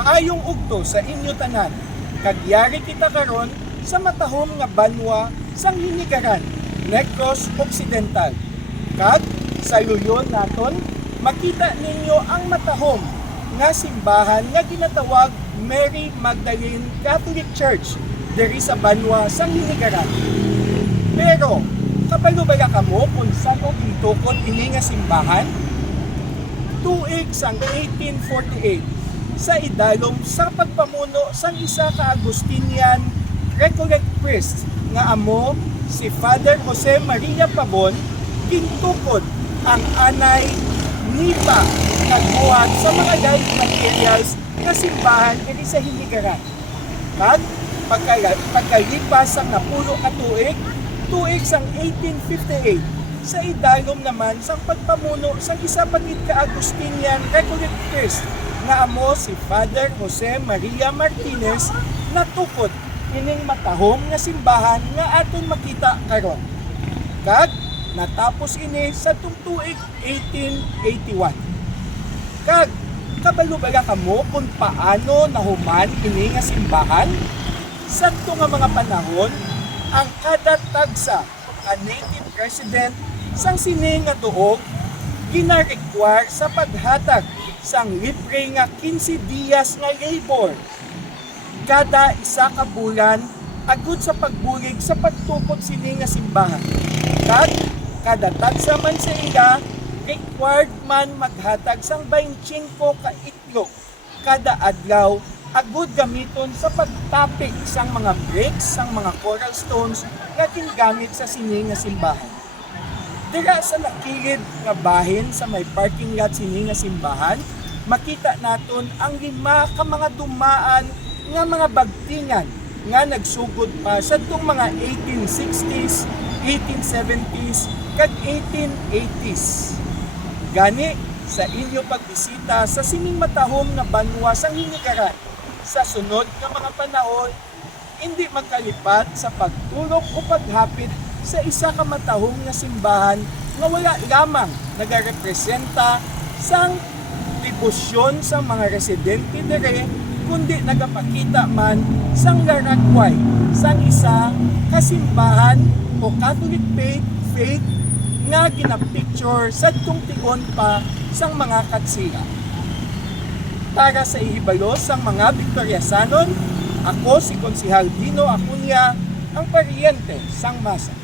Maayong ugto sa inyo tanan, kagyari kita karon sa matahom nga banwa sang hinigaran, Negros Occidental. Kag sa luyon naton, makita ninyo ang matahom nga simbahan nga ginatawag Mary Magdalene Catholic Church diri sa banwa sang hinigaran. Pero kabalo ba kamo kung saan o gintukod ini nga simbahan? Tuig sang 1848 sa idalom sa pagpamuno sang isa ka Agustinian Recollect priest nga amo si Father Jose Maria Pabon, gintukod ang anay nipa nagbuhat sa mga guide materials nga simbahan diri sa hinigaran. Kag pagkalipas sang napulo ka tuig sang 1858 sa idalom naman sang pagpamuno sang isa pagid ka Agustinian Recollect priest nga amo si Father Jose Maria Martinez, natukod ining matahom nga simbahan nga aton makita karon. Kag natapos ini sa tuig 1881. Kag kabalo ba kamo kung paano nahuman ini nga simbahan? Sakto nga mga panahon, ang kada tagsa a native resident sang sini nga tuog gina-require sa paghatag sang libre nga 15 diyas nga labor kada isa ka bulan agud sa pagbulig sa pagtukod sini nga simbahan. Kag kada tagsa man sa ila, required man maghatag sang 25 ka itlog kada adlaw agud gamiton sa pagtapik sang mga bricks sang mga coral stones nga gingamit sa sini nga simbahan. Dira sa nakilid nga bahin sa may parking lot sini nga simbahan, makita naton ang 5 ka mga dumaan nga mga bagtingan nga nagsugod pa sa itong mga 1860s, 1870s, kag 1880s. Gani, sa inyo pagbisita sa sining matahom nga banwa sang hinigaran, sa sunod nga mga panahon, hindi magkalipat sa pagtulok o paghapit sa isa ka matahom nga simbahan nga wala lamang nagarepresenta sang debosyon sa mga residente dire, kundi nagapakita man sang larakway sang isa kasimbahan o Catholic faith nga ginapicture sa tungtigon pa sang mga katsira. Para sa ihibalo sang mga Victoriasanon, ako si Konsehal Dino Acuña, ang paryente sang masa.